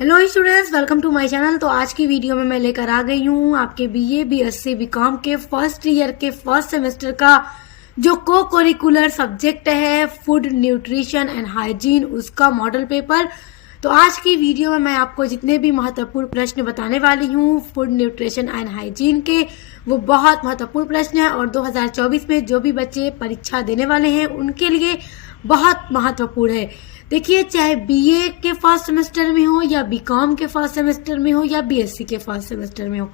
Hello students, welcome to my channel. तो आज की वीडियो में मैं लेकर आ गई हूँ आपके बीए बीएससी बीकॉम के फर्स्ट ईयर के फर्स्ट सेमेस्टर का जो को करिकुलर सब्जेक्ट है फूड न्यूट्रिशन एंड हाइजीन, उसका मॉडल पेपर। तो आज की वीडियो में मैं आपको जितने भी महत्वपूर्ण प्रश्न बताने वाली हूँ फूड न्यूट्रिशन एंड हाइजीन के, वो बहुत महत्वपूर्ण प्रश्न है और 2024 में जो भी बच्चे परीक्षा देने वाले हैं उनके लिए बहुत महत्वपूर्ण है। देखिए, चाहे बीए के फर्स्ट सेमेस्टर में हो या बीकॉम के फर्स्ट सेमेस्टर में हो या बीएससी के फर्स्ट सेमेस्टर में हो,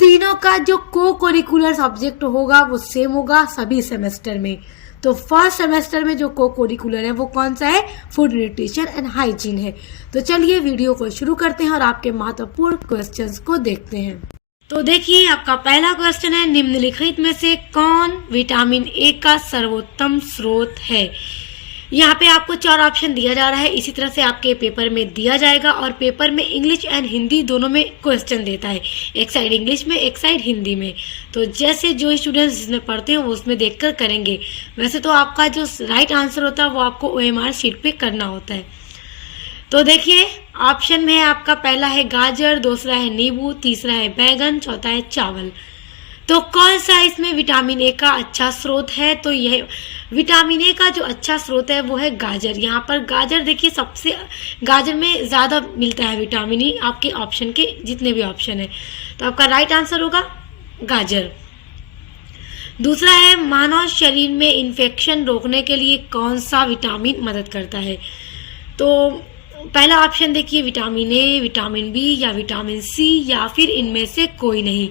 तीनों का जो को करिकुलर सब्जेक्ट होगा वो सेम होगा सभी सेमेस्टर में। तो फर्स्ट सेमेस्टर में जो को करिकुलर है वो कौन सा है? फूड न्यूट्रिशन एंड हाइजीन है। तो चलिए वीडियो को शुरू करते हैं और आपके महत्वपूर्ण क्वेश्चंस को देखते हैं। तो देखिए, आपका पहला क्वेश्चन है, निम्नलिखित में से कौन विटामिन ए का सर्वोत्तम स्रोत है? यहाँ पे आपको 4 ऑप्शन दिया जा रहा है, इसी तरह से आपके पेपर में दिया जाएगा और पेपर में इंग्लिश एंड हिंदी दोनों में क्वेश्चन देता है, एक साइड इंग्लिश में एक साइड हिंदी में। तो जैसे जो स्टूडेंट्स जिसमें पढ़ते हैं वो उसमें देखकर करेंगे। वैसे तो आपका जो राइट आंसर होता है वो आपको ओएमआर शीट पे करना होता है। तो देखिए, ऑप्शन में है आपका पहला है गाजर, दूसरा है नींबू, तीसरा है बैगन, चौथा है चावल। तो कौन सा इसमें विटामिन ए का अच्छा स्रोत है? तो यह विटामिन ए का जो अच्छा स्रोत है वो है गाजर। यहाँ पर गाजर देखिए, सबसे गाजर में ज़्यादा मिलता है विटामिन ई आपके ऑप्शन के जितने भी ऑप्शन है। तो आपका राइट आंसर होगा गाजर। दूसरा है, मानव शरीर में इन्फेक्शन रोकने के लिए कौन सा विटामिन मदद करता है? तो पहला ऑप्शन देखिए, विटामिन ए, विटामिन बी या विटामिन सी या फिर इनमें से कोई नहीं।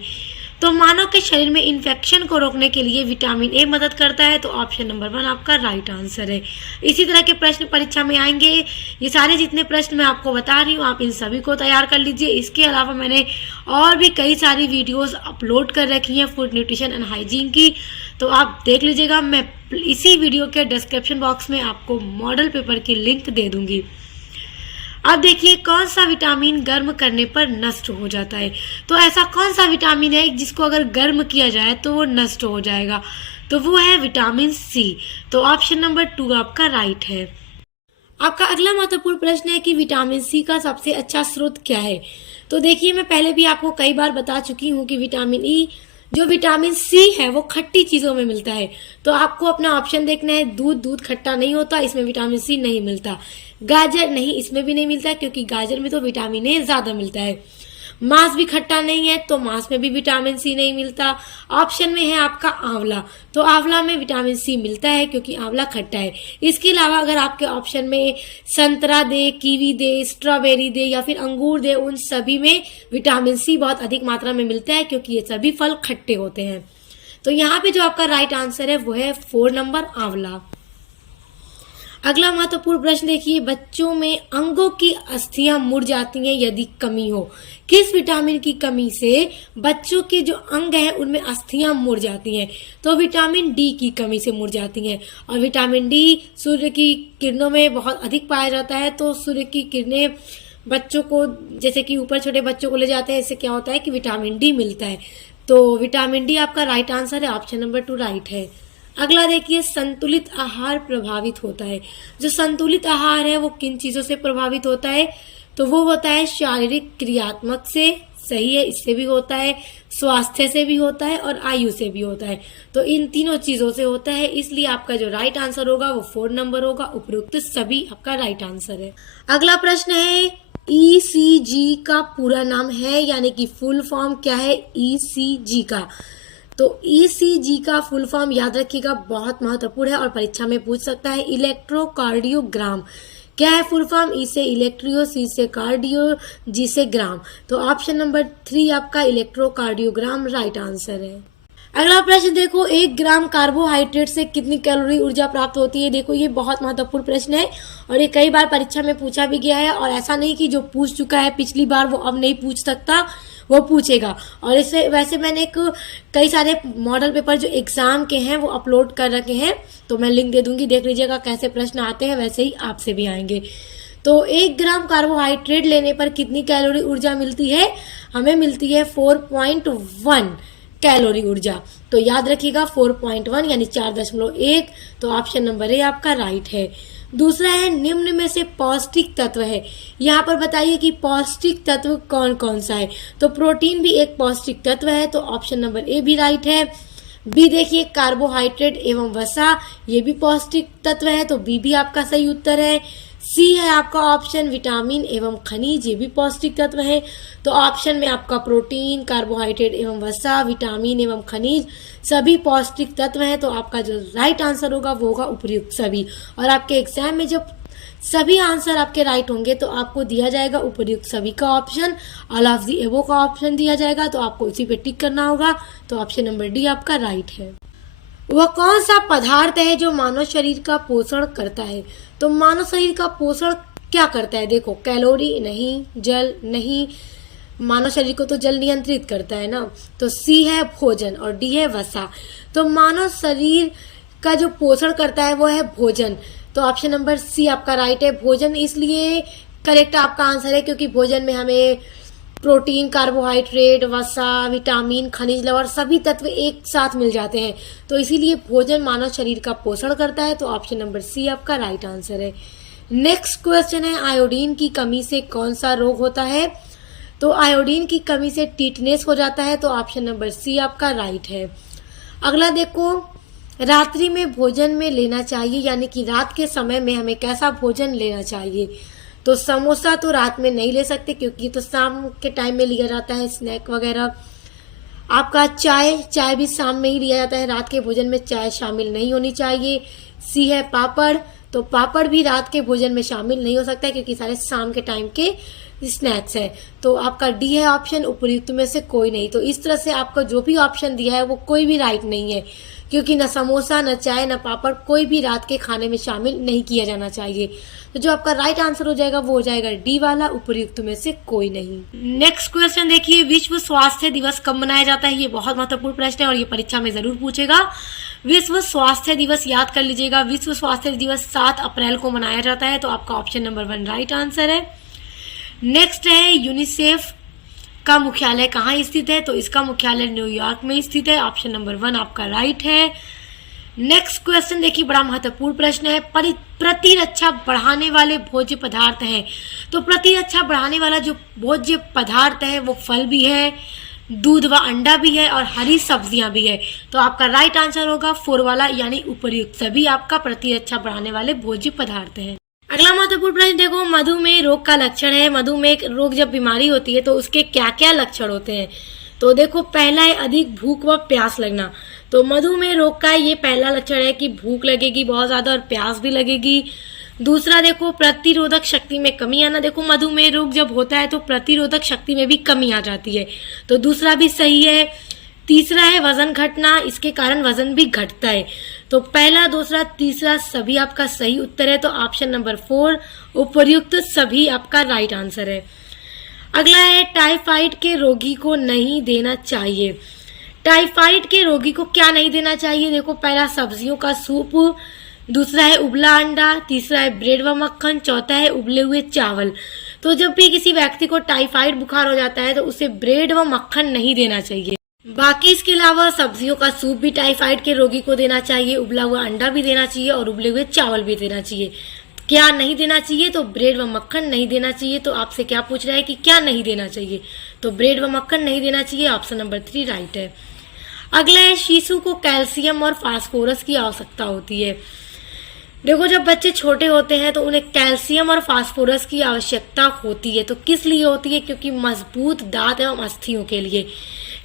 तो मानव के शरीर में इन्फेक्शन को रोकने के लिए विटामिन ए मदद करता है। तो ऑप्शन नंबर 1 आपका राइट आंसर है। इसी तरह के प्रश्न परीक्षा में आएंगे। ये सारे जितने प्रश्न मैं आपको बता रही हूँ आप इन सभी को तैयार कर लीजिए। इसके अलावा मैंने और भी कई सारी वीडियोस अपलोड कर रखी हैं फूड न्यूट्रिशन एंड हाइजीन की, तो आप देख लीजिएगा। मैं इसी वीडियो के डिस्क्रिप्शन बॉक्स में आपको मॉडल पेपर की लिंक दे दूंगी। अब देखिए, कौन सा विटामिन गर्म करने पर नष्ट हो जाता है? तो ऐसा कौन सा विटामिन है जिसको अगर गर्म किया जाए तो वो नष्ट हो जाएगा? तो वो है विटामिन सी। तो ऑप्शन नंबर 2 आपका राइट है। आपका अगला महत्वपूर्ण प्रश्न है कि विटामिन सी का सबसे अच्छा स्रोत क्या है? तो देखिए, मैं पहले भी आपको कई बार बता चुकी हूँ कि विटामिन ई जो विटामिन सी है वो खट्टी चीजों में मिलता है। तो आपको अपना ऑप्शन देखना है। दूध खट्टा नहीं होता, इसमें विटामिन सी नहीं मिलता। गाजर नहीं, इसमें भी नहीं मिलता क्योंकि गाजर में तो विटामिन ए ज्यादा मिलता है। मांस भी खट्टा नहीं है, तो मांस में भी विटामिन सी नहीं मिलता। ऑप्शन में है आपका आंवला, तो आंवला में विटामिन सी मिलता है क्योंकि आंवला खट्टा है। इसके अलावा अगर आपके ऑप्शन में संतरा दे, कीवी दे, स्ट्रॉबेरी दे या फिर अंगूर दे, उन सभी में विटामिन सी बहुत अधिक मात्रा में मिलता है क्योंकि ये सभी फल खट्टे होते हैं। तो यहाँ पे जो आपका राइट आंसर है वो है 4 नंबर आंवला। अगला महत्वपूर्ण प्रश्न देखिए, बच्चों में अंगों की अस्थियां मुड़ जाती हैं यदि कमी हो। किस विटामिन की कमी से बच्चों के जो अंग हैं उनमें अस्थियां मुड़ जाती हैं? तो विटामिन डी की कमी से मुड़ जाती हैं। और विटामिन डी सूर्य की किरणों में बहुत अधिक पाया जाता है। तो सूर्य की किरणें बच्चों को, जैसे कि ऊपर छोटे बच्चों को ले जाते हैं, इससे क्या होता है कि विटामिन डी मिलता है। तो विटामिन डी आपका राइट आंसर है, ऑप्शन नंबर 2 राइट है। अगला देखिए, संतुलित आहार प्रभावित होता है। जो संतुलित आहार है वो किन चीजों से प्रभावित होता है? तो वो होता है शारीरिक क्रियात्मक से, सही है, इससे भी होता है, स्वास्थ्य से भी होता है और आयु से भी होता है। तो इन तीनों चीजों से होता है, इसलिए आपका जो राइट आंसर होगा वो 4 नंबर होगा। उपरोक्त सभी आपका राइट आंसर है। अगला प्रश्न है, ईसीजी का पूरा नाम है, यानी कि फुल फॉर्म क्या है ईसीजी का? तो ईसीजी का फुल फॉर्म याद रखिएगा, बहुत महत्वपूर्ण है और परीक्षा में पूछ सकता है। इलेक्ट्रोकार्डियोग्राम क्या है फुल फॉर्म? ई से इलेक्ट्रियो, सी से कार्डियो, जी से ग्राम। तो ऑप्शन नंबर 3 आपका इलेक्ट्रोकार्डियोग्राम राइट आंसर है। अगला प्रश्न देखो, 1 ग्राम कार्बोहाइड्रेट से कितनी कैलोरी ऊर्जा प्राप्त होती है? देखो, ये बहुत महत्वपूर्ण प्रश्न है और ये कई बार परीक्षा में पूछा भी गया है। और ऐसा नहीं कि जो पूछ चुका है पिछली बार वो अब नहीं पूछ सकता, वो पूछेगा। और इससे वैसे मैंने कई सारे मॉडल पेपर जो एग्जाम के हैं वो अपलोड कर रखे हैं, तो मैं लिंक दे दूंगी, देख लीजिएगा। कैसे प्रश्न आते हैं वैसे ही आपसे भी आएंगे। तो 1 ग्राम कार्बोहाइड्रेट लेने पर कितनी कैलोरी ऊर्जा मिलती है? हमें मिलती है 4.1 कैलोरी ऊर्जा। तो याद रखिएगा 4.1 यानी 4.1। तो ऑप्शन नंबर ए आपका राइट है। दूसरा है निम्न में से पौष्टिक तत्व है। यहाँ पर बताइए कि पौष्टिक तत्व कौन कौन सा है। तो प्रोटीन भी एक पौष्टिक तत्व है, तो ऑप्शन नंबर ए भी राइट है। बी देखिए कार्बोहाइड्रेट एवं वसा, ये भी पौष्टिक तत्व है, तो बी भी आपका सही उत्तर है। सी है आपका ऑप्शन विटामिन एवं खनिज, ये भी पौष्टिक तत्व है। तो ऑप्शन में आपका प्रोटीन, कार्बोहाइड्रेट एवं वसा, विटामिन एवं खनिज सभी पौष्टिक तत्व हैं। तो आपका जो राइट आंसर होगा वो होगा उपर्युक्त सभी। और आपके एग्जाम में जब सभी आंसर आपके राइट होंगे तो आपको दिया जाएगा उपर्युक्त सभी का ऑप्शन, ऑल ऑफ दी एबो का ऑप्शन दिया जाएगा, तो आपको इसी पे टिक करना होगा। तो ऑप्शन नंबर डी आपका राइट है। वह कौन सा पदार्थ है जो मानव शरीर का पोषण करता है। तो मानव शरीर का पोषण क्या करता है, देखो कैलोरी नहीं, जल नहीं, मानव शरीर को तो जल नियंत्रित करता है ना, तो सी है भोजन और डी है वसा। तो मानव शरीर का जो पोषण करता है वो है भोजन, तो ऑप्शन नंबर सी आपका राइट है। भोजन इसलिए करेक्ट आपका आंसर है क्योंकि भोजन में हमें प्रोटीन, कार्बोहाइड्रेट, वसा, विटामिन, खनिज लवण सभी तत्व एक साथ मिल जाते हैं, तो इसीलिए भोजन मानव शरीर का पोषण करता है। तो ऑप्शन नंबर सी आपका राइट आंसर है। नेक्स्ट क्वेश्चन है आयोडीन की कमी से कौन सा रोग होता है। तो आयोडीन की कमी से टिटनेस हो जाता है, तो ऑप्शन नंबर सी आपका राइट है। अगला देखो, रात्रि में भोजन में लेना चाहिए, यानी कि रात के समय में हमें कैसा भोजन लेना चाहिए। तो समोसा तो रात में नहीं ले सकते क्योंकि तो शाम के टाइम में लिया जाता है, स्नैक वगैरह। आपका चाय भी शाम में ही लिया जाता है, रात के भोजन में चाय शामिल नहीं होनी चाहिए। सी है पापड़, तो पापड़ भी रात के भोजन में शामिल नहीं हो सकता है क्योंकि सारे शाम के टाइम के स्नैक्स है। तो आपका डी है ऑप्शन उपर्युक्त में से कोई नहीं। तो इस तरह से आपका जो भी ऑप्शन दिया है वो कोई भी राइट नहीं है क्योंकि न समोसा, न चाय, न पापड़ कोई भी रात के खाने में शामिल नहीं किया जाना चाहिए। तो जो आपका राइट आंसर हो जाएगा वो हो जाएगा डी वाला, उपर्युक्त में से कोई नहीं। नेक्स्ट क्वेश्चन देखिए, विश्व स्वास्थ्य दिवस कब मनाया जाता है। ये बहुत महत्वपूर्ण प्रश्न है और ये परीक्षा में जरूर पूछेगा। विश्व स्वास्थ्य दिवस याद कर लीजिएगा, विश्व स्वास्थ्य दिवस 7 अप्रैल को मनाया जाता है, तो आपका ऑप्शन नंबर 1 राइट आंसर है। नेक्स्ट है यूनिसेफ का मुख्यालय कहाँ स्थित है। तो इसका मुख्यालय न्यूयॉर्क में स्थित है, ऑप्शन नंबर 1 आपका राइट है। नेक्स्ट क्वेश्चन देखिए, बड़ा महत्वपूर्ण प्रश्न है, प्रतिरक्षा बढ़ाने वाले भोज्य पदार्थ हैं। तो प्रतिरक्षा बढ़ाने वाला जो भोज्य पदार्थ है वो फल भी है, दूध व अंडा भी है और हरी सब्जियां भी है। तो आपका राइट आंसर होगा 4 वाला, यानी उपर्युक्त सभी आपका प्रतिरक्षा बढ़ाने वाले भोज्य पदार्थ हैं। अगला महत्वपूर्ण प्रश्न देखो, मधुमेह रोग का लक्षण है। मधुमेह रोग जब बीमारी होती है तो उसके क्या क्या लक्षण होते हैं। तो देखो, पहला है अधिक भूख व प्यास लगना। तो मधुमेह रोग का ये पहला लक्षण है कि भूख लगेगी बहुत ज्यादा और प्यास भी लगेगी। दूसरा देखो, प्रतिरोधक शक्ति में कमी आना। देखो, मधुमेह रोग जब होता है तो प्रतिरोधक शक्ति में भी कमी आ जाती है, तो दूसरा भी सही है। तीसरा है वजन घटना, इसके कारण वजन भी घटता है। तो पहला, दूसरा, तीसरा सभी आपका सही उत्तर है, तो ऑप्शन नंबर 4 उपर्युक्त सभी आपका राइट आंसर है। अगला है टाइफाइड के रोगी को नहीं देना चाहिए। टाइफाइड के रोगी को क्या नहीं देना चाहिए। देखो, पहला सब्जियों का सूप, दूसरा है उबला अंडा, तीसरा है ब्रेड व मक्खन, चौथा है उबले हुए चावल। तो जब भी किसी व्यक्ति को टाइफाइड बुखार हो जाता है तो उसे ब्रेड व मक्खन नहीं देना चाहिए। बाकी इसके अलावा सब्जियों का सूप भी टाइफाइड के रोगी को देना चाहिए, उबला हुआ अंडा भी देना चाहिए और उबले हुए चावल भी देना चाहिए। क्या नहीं देना चाहिए, तो ब्रेड व मक्खन नहीं देना चाहिए। तो आपसे क्या पूछ रहा है कि क्या नहीं देना चाहिए, तो ब्रेड व मक्खन नहीं देना चाहिए, ऑप्शन नंबर 3 राइट है। अगला है शिशु को कैल्शियम और फास्फोरस की आवश्यकता होती है। देखो, जब बच्चे छोटे होते हैं तो उन्हें कैल्शियम और फास्फोरस की आवश्यकता होती है। तो किस लिए होती है, क्योंकि मजबूत दांत एवं अस्थियों के लिए,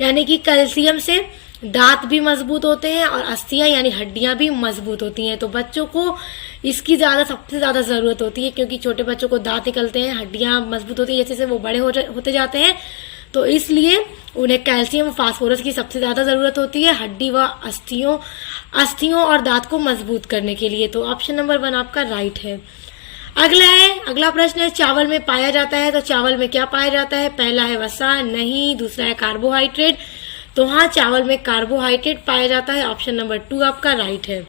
यानी कि कैल्शियम से दांत भी मजबूत होते हैं और अस्थियां यानी हड्डियां भी मजबूत होती हैं। तो बच्चों को इसकी सबसे ज्यादा जरूरत होती है क्योंकि छोटे बच्चों को दांत निकलते हैं, हड्डियां मजबूत होती है, जैसे जैसे वो बड़े होते जाते हैं, तो इसलिए उन्हें कैल्शियम और फास्फोरस की सबसे ज्यादा जरूरत होती है हड्डी व अस्थियों और दांत को मजबूत करने के लिए। तो ऑप्शन नंबर 1 आपका राइट है। अगला प्रश्न है, चावल में पाया जाता है। तो चावल में क्या पाया जाता है। पहला है वसा, नहीं। दूसरा है कार्बोहाइड्रेट, तो हाँ, चावल में कार्बोहाइड्रेट पाया जाता है, ऑप्शन नंबर 2 आपका राइट है।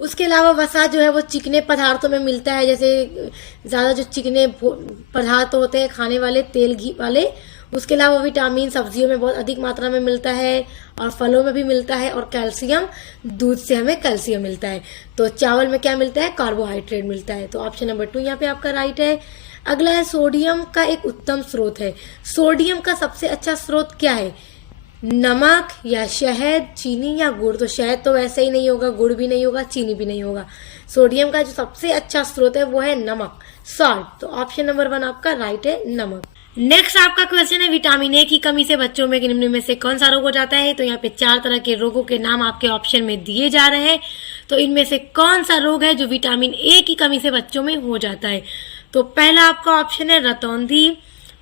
उसके अलावा वसा जो है वो चिकने पदार्थों में मिलता है, जैसे ज्यादा जो चिकने पदार्थ होते हैं खाने वाले, तेल घी वाले, उसके अलावा विटामिन सब्जियों में बहुत अधिक मात्रा में मिलता है और फलों में भी मिलता है, और कैल्शियम दूध से हमें कैल्शियम मिलता है। तो चावल में क्या मिलता है, कार्बोहाइड्रेट मिलता है। तो ऑप्शन नंबर 2 यहाँ पे आपका राइट है। अगला है सोडियम का एक उत्तम स्रोत है। सोडियम का सबसे अच्छा स्रोत क्या है, नमक या शहद, चीनी या गुड़। तो शहद तो वैसे ही नहीं होगा, गुड़ भी नहीं होगा, चीनी भी नहीं होगा। सोडियम का जो सबसे अच्छा स्रोत है वो है नमक, सॉल्ट। तो ऑप्शन नंबर 1 आपका राइट है, नमक। नेक्स्ट आपका क्वेश्चन है, विटामिन ए की कमी से बच्चों में निम्न में से कौन सा रोग हो जाता है। तो यहाँ पे 4 तरह के रोगों के नाम आपके ऑप्शन में दिए जा रहे हैं। तो इनमें से कौन सा रोग है जो विटामिन ए की कमी से बच्चों में हो जाता है। तो पहला आपका ऑप्शन है रतौंधी,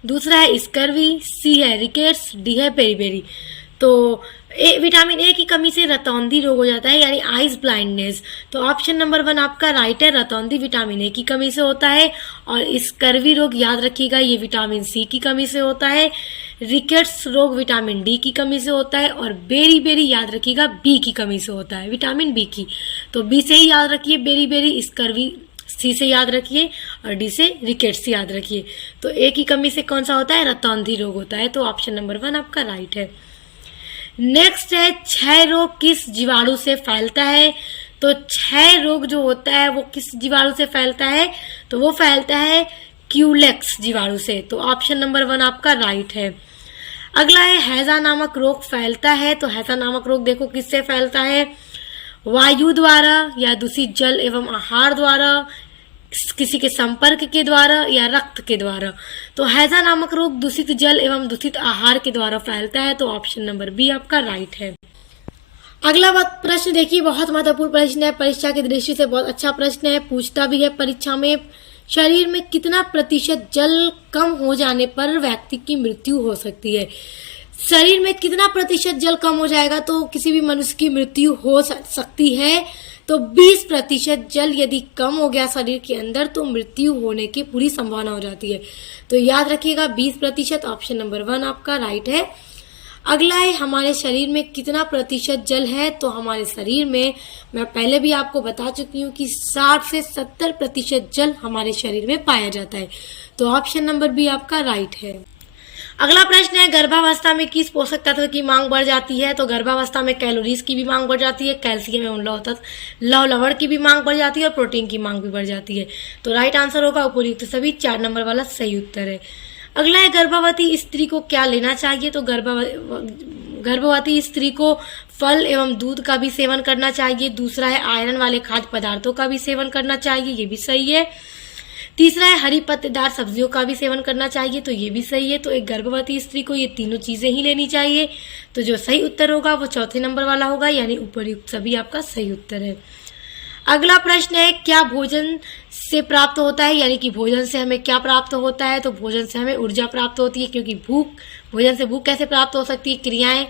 दूसरा है स्कर्वी, सी है रिकेट्स, डी है पेरीबेरी। तो विटामिन ए की कमी से रतौंधी रोग हो जाता है, यानी आइज ब्लाइंडनेस। तो ऑप्शन नंबर 1 आपका राइट है, रतौंधी विटामिन ए की कमी से होता है। और स्कर्वी रोग याद रखिएगा, ये विटामिन सी की कमी से होता है। रिकेट्स रोग विटामिन डी की कमी से होता है। और बेरी याद रखिएगा, बी की कमी से होता है, विटामिन बी की। तो बी से ही याद रखिए बेरी, स्कर्वी सी से याद रखिए, और डी से रिकेट्स याद रखिए। तो ए की कमी से कौन सा होता है, रतौंधी रोग होता है। तो ऑप्शन नंबर 1 आपका राइट है। नेक्स्ट है, क्षय रोग किस जीवाणु से फैलता है। तो क्षय रोग जो होता है वो किस जीवाणु से फैलता है, तो वो फैलता है क्यूलेक्स जीवाणु से। तो ऑप्शन नंबर 1 आपका राइट है। अगला है, हैजा नामक रोग फैलता है। तो हैजा नामक रोग देखो किससे फैलता है, वायु द्वारा या दूषित जल एवं आहार द्वारा, किसी के संपर्क के द्वारा या रक्त के द्वारा। तो हैजा नामक रोग दूषित जल एवं दूषित आहार के द्वारा फैलता है। तो ऑप्शन नंबर बी आपका राइट है। अगला प्रश्न देखिए, बहुत महत्वपूर्ण प्रश्न है, परीक्षा की दृष्टि से बहुत अच्छा प्रश्न है, पूछता भी है परीक्षा में। शरीर में कितना प्रतिशत जल कम हो जाने पर व्यक्ति की मृत्यु हो सकती है। शरीर में कितना प्रतिशत जल कम हो जाएगा तो किसी भी मनुष्य की मृत्यु हो सकती है। तो 20% जल यदि कम हो गया शरीर के अंदर तो मृत्यु होने की पूरी संभावना हो जाती है। तो याद रखिएगा 20%, ऑप्शन नंबर 1 आपका राइट है। अगला है, हमारे शरीर में कितना प्रतिशत जल है। तो हमारे शरीर में, मैं पहले भी आपको बता चुकी हूँ कि 60 से 70% जल हमारे शरीर में पाया जाता है। तो ऑप्शन नंबर बी आपका राइट है। अगला प्रश्न है, गर्भावस्था में किस पोषक तत्व की मांग बढ़ जाती है। तो गर्भावस्था में कैलोरीज की भी मांग बढ़ जाती है, कैल्शियम एवं लौह लवण की भी मांग बढ़ जाती है, और प्रोटीन की मांग भी बढ़ जाती है। तो राइट आंसर होगा उपयुक्त सभी, 4 नंबर वाला सही उत्तर है। अगला है, गर्भवती स्त्री को क्या लेना चाहिए। तो गर्भवती स्त्री को फल एवं दूध का भी सेवन करना चाहिए। दूसरा है, आयरन वाले खाद्य पदार्थों का भी सेवन करना चाहिए, ये भी सही है। तीसरा है, हरी पत्तेदार सब्जियों का भी सेवन करना चाहिए, तो ये भी सही है। तो एक गर्भवती स्त्री को ये तीनों चीजें ही लेनी चाहिए। तो जो सही उत्तर होगा वो चौथे नंबर वाला होगा, यानी उपयुक्त सभी आपका सही उत्तर है। अगला प्रश्न है, क्या भोजन से प्राप्त होता है, यानी कि भोजन से हमें क्या प्राप्त होता है। तो भोजन से हमें ऊर्जा प्राप्त होती है, क्योंकि भोजन से भूख कैसे प्राप्त हो सकती है, क्रियाएं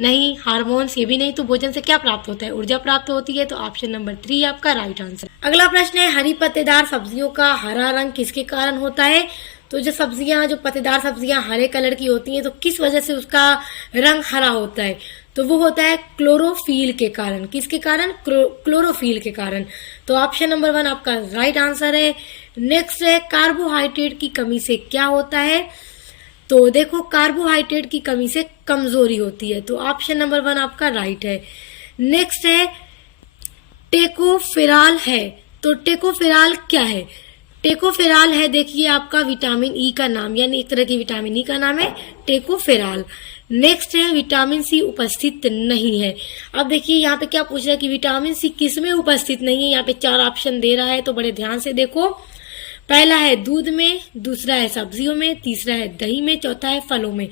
नहीं, हार्मोन्स ये भी नहीं। तो भोजन से क्या प्राप्त होता है, ऊर्जा प्राप्त होती है। तो ऑप्शन नंबर 3 आपका राइट आंसर। अगला प्रश्न है, हरी पत्तेदार सब्जियों का हरा रंग किसके कारण होता है। तो जो पत्तेदार सब्जियां हरे कलर की होती हैं, तो किस वजह से उसका रंग हरा होता है। तो वो होता है क्लोरोफिल के कारण। किसके कारण, क्लोरोफिल के कारण। तो ऑप्शन नंबर 1 आपका राइट आंसर है। नेक्स्ट है, कार्बोहाइड्रेट की कमी से क्या होता है। तो देखो, कार्बोहाइड्रेट की कमी से कमजोरी होती है। तो ऑप्शन नंबर 1 आपका राइट है। नेक्स्ट है, टेकोफेराल है। तो टेकोफेराल क्या है, टेकोफेराल है देखिए आपका विटामिन ई का नाम, यानी एक तरह की विटामिन ई का नाम है टेकोफेराल। नेक्स्ट है, विटामिन सी उपस्थित नहीं है। अब देखिए यहाँ पे क्या पूछ रहा है कि विटामिन सी किस में उपस्थित नहीं है। यहाँ पे 4 ऑप्शन दे रहा है, तो बड़े ध्यान से देखो। पहला है दूध में, दूसरा है सब्जियों में, तीसरा है दही में, चौथा है फलों में।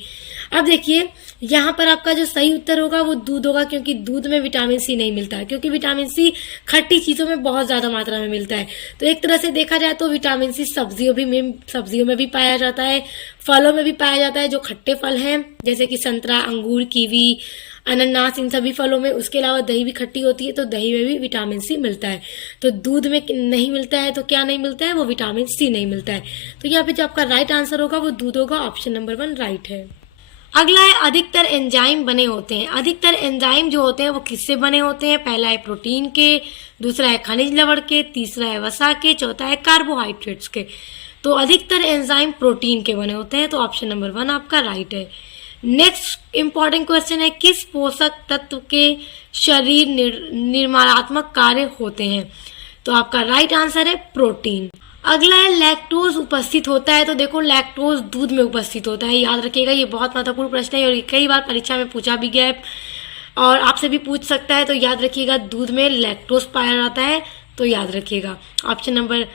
अब देखिए यहाँ पर आपका जो सही उत्तर होगा वो दूध होगा, क्योंकि दूध में विटामिन सी नहीं मिलता है, क्योंकि विटामिन सी खट्टी चीजों में बहुत ज्यादा मात्रा में मिलता है। तो एक तरह से देखा जाए तो विटामिन सी सब्जियों में भी पाया जाता है, फलों में भी पाया जाता है, जो खट्टे फल हैं जैसे कि संतरा, अंगूर, कीवी, अनानास, इन सभी फलों में। उसके अलावा दही भी खट्टी होती है, तो दही में भी विटामिन सी मिलता है। तो दूध में नहीं मिलता है, तो क्या नहीं मिलता है, वो विटामिन सी नहीं मिलता है। तो यहाँ पे जो आपका राइट आंसर होगा वो दूध होगा, ऑप्शन नंबर 1 राइट है। अगला है, अधिकतर एंजाइम बने होते हैं। अधिकतर एंजाइम जो होते हैं वो किससे बने होते हैं। पहला है प्रोटीन के, दूसरा है खनिज लवण के, तीसरा है वसा के, चौथा है कार्बोहाइड्रेट्स के। तो अधिकतर एंजाइम प्रोटीन के बने होते हैं, तो ऑप्शन नंबर 1 आपका राइट है। नेक्स्ट इंपॉर्टेंट क्वेश्चन है, किस पोषक तत्व के शरीर निर्माणात्मक कार्य होते हैं? तो आपका राइट आंसर है प्रोटीन। अगला है लैक्टोज उपस्थित होता है। तो देखो लैक्टोज दूध में उपस्थित होता है, याद रखिएगा, ये बहुत महत्वपूर्ण प्रश्न है और कई बार परीक्षा में पूछा भी गया है और आपसे भी पूछ सकता है। तो याद रखिएगा दूध में लैक्टोज पाया जाता है, तो याद रखिएगा ऑप्शन नंबर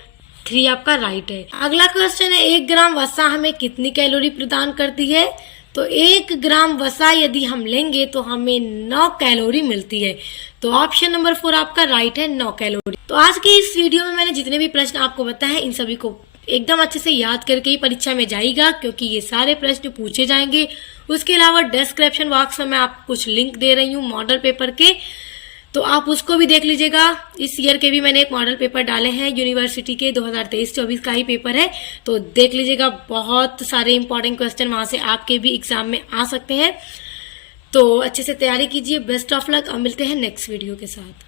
3 आपका राइट है। अगला क्वेश्चन है, 1 ग्राम वसा हमें कितनी कैलोरी प्रदान करती है? तो 1 ग्राम वसा यदि हम लेंगे तो हमें 9 कैलोरी मिलती है, तो ऑप्शन नंबर 4 आपका राइट है, 9 कैलोरी। तो आज की इस वीडियो में मैंने जितने भी प्रश्न आपको बताए हैं इन सभी को एकदम अच्छे से याद करके ही परीक्षा में जाइएगा, क्योंकि ये सारे प्रश्न पूछे जाएंगे। उसके अलावा डिस्क्रिप्शन बॉक्स में मैं आपको कुछ लिंक दे रही हूँ मॉडल पेपर के, तो आप उसको भी देख लीजिएगा। इस ईयर के भी मैंने एक मॉडल पेपर डाले हैं यूनिवर्सिटी के, 2023-24 का ही पेपर है, तो देख लीजिएगा। बहुत सारे इंपॉर्टेंट क्वेश्चन वहां से आपके भी एग्जाम में आ सकते हैं, तो अच्छे से तैयारी कीजिए। Best of luck. अब मिलते हैं नेक्स्ट वीडियो के साथ।